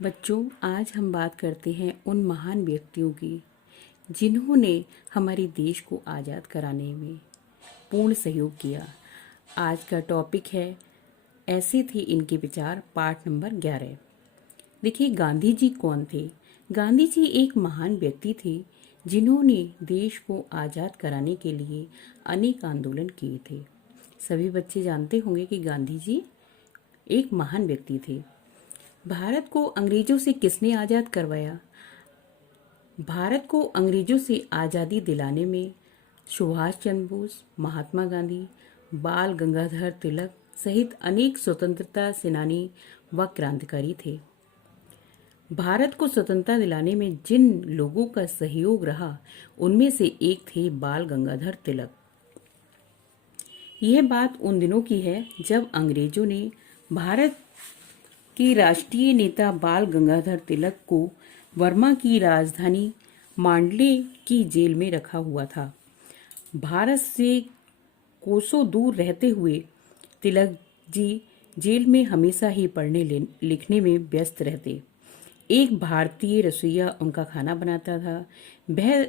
बच्चों, आज हम बात करते हैं उन महान व्यक्तियों की जिन्होंने हमारे देश को आज़ाद कराने में पूर्ण सहयोग किया। आज का टॉपिक है ऐसे थे इनके विचार, पार्ट नंबर 11। देखिए, गांधी जी कौन थे। गांधी जी एक महान व्यक्ति थे जिन्होंने देश को आज़ाद कराने के लिए अनेक आंदोलन किए थे। सभी बच्चे जानते होंगे कि गांधी जी एक महान व्यक्ति थे। भारत को अंग्रेजों से किसने आज़ाद करवाया? भारत को अंग्रेजों से आज़ादी दिलाने में सुभाष चंद्र बोस, महात्मा गांधी, बाल गंगाधर तिलक सहित अनेक स्वतंत्रता सेनानी व क्रांतिकारी थे। भारत को स्वतंत्रता दिलाने में जिन लोगों का सहयोग रहा, उनमें से एक थे बाल गंगाधर तिलक। यह बात उन दिनों की है जब अंग्रेजों ने भारत के राष्ट्रीय नेता बाल गंगाधर तिलक को बर्मा की राजधानी मांडले की जेल में रखा हुआ था। भारत से कोसों दूर रहते हुए तिलक जी जेल में हमेशा ही पढ़ने लिखने में व्यस्त रहते। एक भारतीय रसोइया उनका खाना बनाता था। वह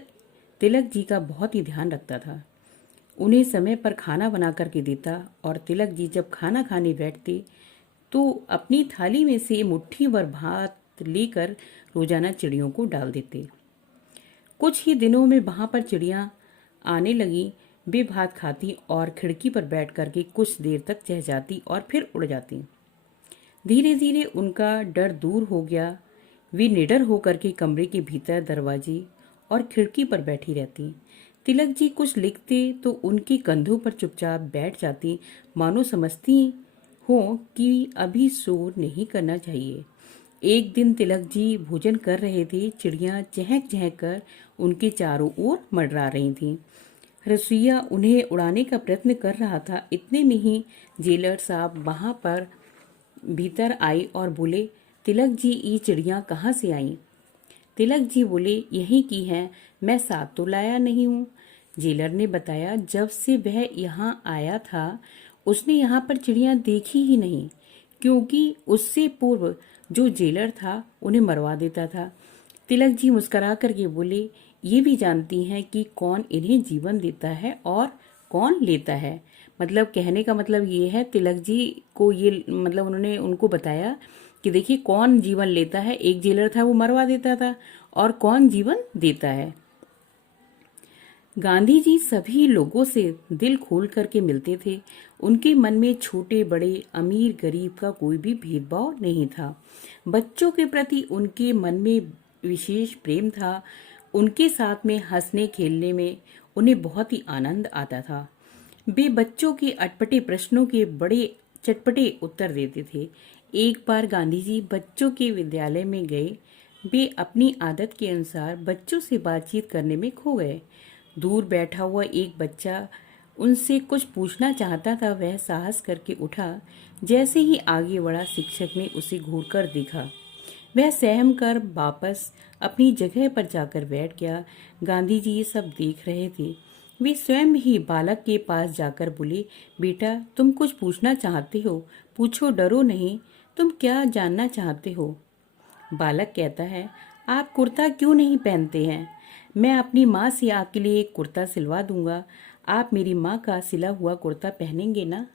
तिलक जी का बहुत ही ध्यान रखता था, उन्हें समय पर खाना बना करके देता और तिलक जी जब खाना खाने बैठते तो अपनी थाली में से मुट्ठी भर भात लेकर रोजाना चिड़ियों को डाल देते। कुछ ही दिनों में वहां पर चिड़ियां आने लगी। वे भात खाती और खिड़की पर बैठ करके कुछ देर तक चहचहाती और फिर उड़ जाती। धीरे धीरे उनका डर दूर हो गया। वे निडर होकर के कमरे के भीतर दरवाजे और खिड़की पर बैठी रहती। तिलक जी कुछ लिखते तो उनके कंधों पर चुपचाप बैठ जाती, मानो समझती हो कि अभी शोर नहीं करना चाहिए। एक दिन तिलक जी भोजन कर रहे थे। चिड़ियां चहक चहक कर उनके चारों ओर मंडरा रही थीं। रसोइया उन्हें उड़ाने का प्रयत्न कर रहा था। इतने में ही जेलर साहब वहां पर भीतर आए और बोले, तिलक जी, ये चिड़ियां कहाँ से आईं? तिलक जी बोले, यहीं की हैं, मैं साथ तो लाया नहीं हूँ। जेलर ने बताया, जब से वह यहाँ आया था उसने यहाँ पर चिड़ियां देखी ही नहीं, क्योंकि उससे पूर्व जो जेलर था उन्हें मरवा देता था। तिलक जी मुस्कुरा करके बोले, ये भी जानती हैं कि कौन इन्हें जीवन देता है और कौन लेता है। मतलब कहने का मतलब ये है, तिलक जी को ये मतलब उन्होंने उनको बताया कि देखिए कौन जीवन लेता है। एक जेलर था वो मरवा देता था और कौन जीवन देता है। गांधी जी सभी लोगों से दिल खोल करके मिलते थे। उनके मन में छोटे बड़े, अमीर गरीब का कोई भी भेदभाव नहीं था। बच्चों के प्रति उनके मन में विशेष प्रेम था। उनके साथ में हंसने खेलने में उन्हें बहुत ही आनंद आता था। वे बच्चों के अटपटे प्रश्नों के बड़े चटपटे उत्तर देते थे। एक बार गांधी जी बच्चों के विद्यालय में गए। वे अपनी आदत के अनुसार बच्चों से बातचीत करने में खो गए। दूर बैठा हुआ एक बच्चा उनसे कुछ पूछना चाहता था। वह साहस करके उठा। जैसे ही आगे बढ़ा, शिक्षक ने उसे घूरकर देखा। वह सहम कर वापस अपनी जगह पर जाकर बैठ गया। गांधी जी ये सब देख रहे थे। वे स्वयं ही बालक के पास जाकर बोले, बेटा, तुम कुछ पूछना चाहते हो? पूछो, डरो नहीं। तुम क्या जानना चाहते हो? बालक कहता है, आप कुर्ता क्यों नहीं पहनते हैं? मैं अपनी माँ से आपके लिए एक कुर्ता सिलवा दूंगा। आप मेरी माँ का सिला हुआ कुर्ता पहनेंगे ना?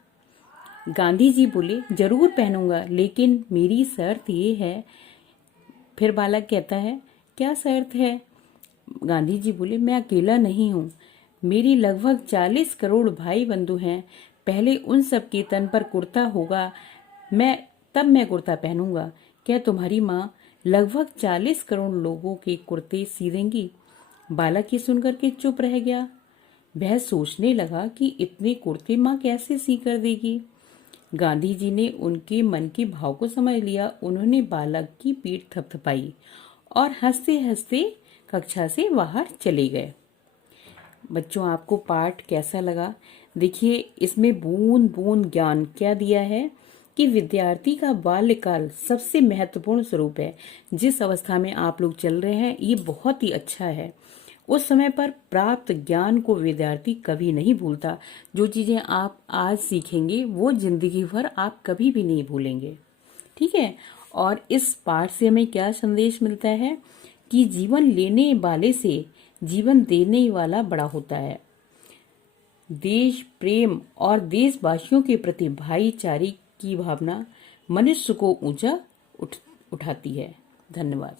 गांधी जी बोले, जरूर पहनूंगा, लेकिन मेरी शर्त ये है। फिर बालक कहता है, क्या शर्त है? गांधी जी बोले, मैं अकेला नहीं हूँ, मेरी लगभग 40 करोड़ भाई बंधु हैं। पहले उन सब के तन पर कुर्ता होगा, तब मैं कुर्ता पहनूंगा। क्या तुम्हारी माँ लगभग 40 करोड़ लोगों के कुर्ते सी देंगी? बालक ये सुनकर के चुप रह गया। वह सोचने लगा कि इतने कुर्ते माँ कैसे सी कर देगी। गांधी जी ने उनके मन के भाव को समझ लिया। उन्होंने बालक की पीठ थपथपाई और हंसते हंसते कक्षा से बाहर चले गए। बच्चों, आपको पाठ कैसा लगा? देखिए, इसमें बूंद बूंद ज्ञान क्या दिया है कि विद्यार्थी का बाल्यकाल सबसे महत्वपूर्ण स्वरूप है। जिस अवस्था में आप लोग चल रहे हैं, ये बहुत ही अच्छा है। उस समय पर प्राप्त ज्ञान को विद्यार्थी कभी नहीं भूलता। जो चीजें आप आज सीखेंगे वो जिंदगी भर आप कभी भी नहीं भूलेंगे। ठीक है। और इस पाठ से हमें क्या संदेश मिलता है कि जीवन लेने वाले से जीवन देने वाला बड़ा होता है। देश प्रेम और देशवासियों के प्रति भाईचारे की भावना मनुष्य को ऊंचा उठाती है। धन्यवाद।